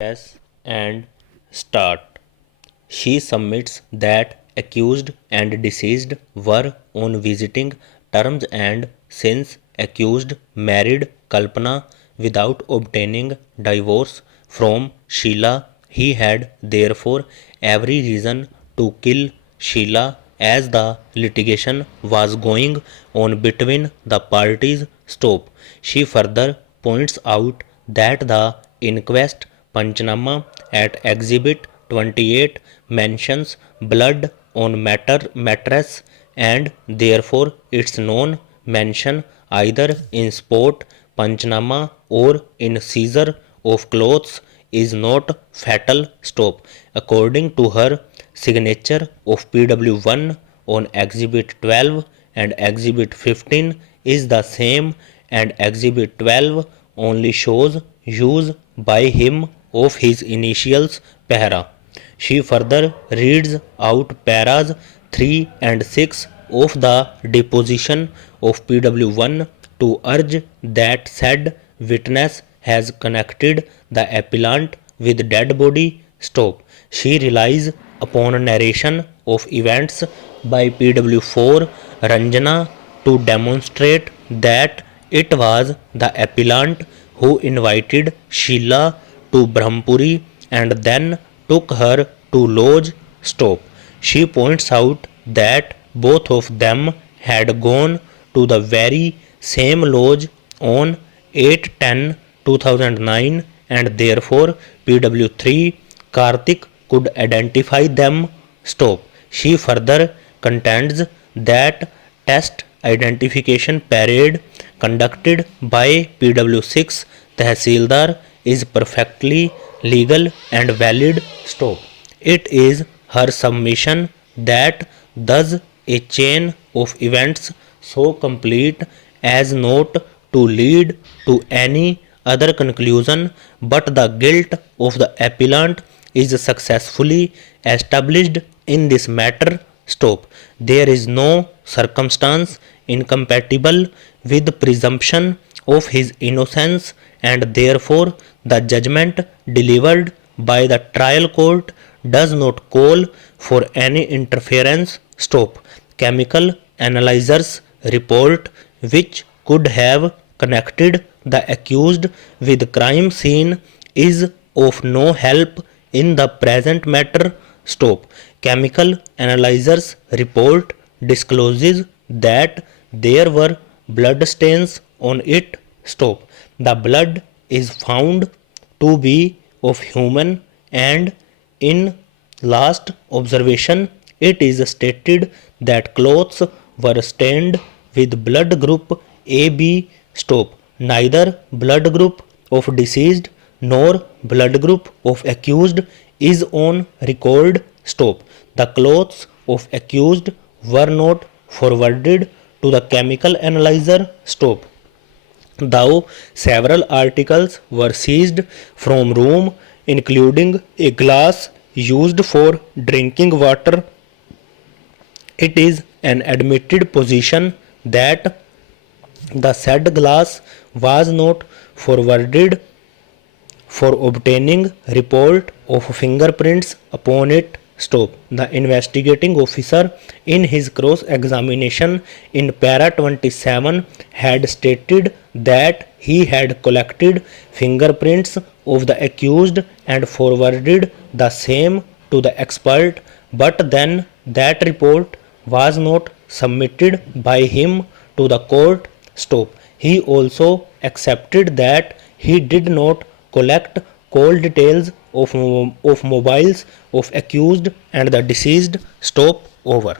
Press and start. She submits that accused and deceased were on visiting terms, and since accused married Kalpana without obtaining divorce from Sheila, he had therefore every reason to kill Sheila as the litigation was going on between the parties. Stop. She further points out that the inquest Panchnama at Exhibit 28 mentions blood on mattress, and therefore its non-mention either in sport Panchnama or in seizure of clothes is not fatal. Stop. According to her, signature of PW1 on Exhibit 12 and Exhibit 15 is the same, and Exhibit 12 only shows use by him of his initials para. She further reads out paras 3 and 6 of the deposition of PW1 to urge that said witness has connected the appellant with dead body. Stop. She relies upon narration of events by PW4 Ranjana to demonstrate that it was the appellant who invited Sheila to Brahmpuri and then took her to lodge. Stop. She points out that both of them had gone to the very same lodge on 8/10/2009, and therefore PW3 Karthik could identify them. Stop. She further contends that test identification parade conducted by PW6 Tehsildar is perfectly legal and valid. Stop. It is her submission that thus a chain of events so complete as not to lead to any other conclusion but the guilt of the appellant is successfully established in this matter. Stop. There is no circumstance incompatible with the presumption of his innocence, and therefore the judgment delivered by the trial court does not call for any interference. Stop. Chemical analyzer's report, which could have connected the accused with crime scene, is of no help in the present matter. Stop. Chemical analyzer's report discloses that there were blood stains on it. Stop. The blood is found to be of human, and in last observation it is stated that clothes were stained with blood group AB. Stop. Neither blood group of deceased nor blood group of accused is on record. Stop. The clothes of accused were not forwarded to the chemical analyzer. Stop. Though several articles were seized from room, including a glass used for drinking water, it is an admitted position that the said glass was not forwarded for obtaining report of fingerprints upon it. Stop. The investigating officer in his cross examination in para 27 had stated that he had collected fingerprints of the accused and forwarded the same to the expert, but then that report was not submitted by him to the court. Stop. He also accepted that he did not collect call details of mobiles of accused and the deceased. Stop. Over.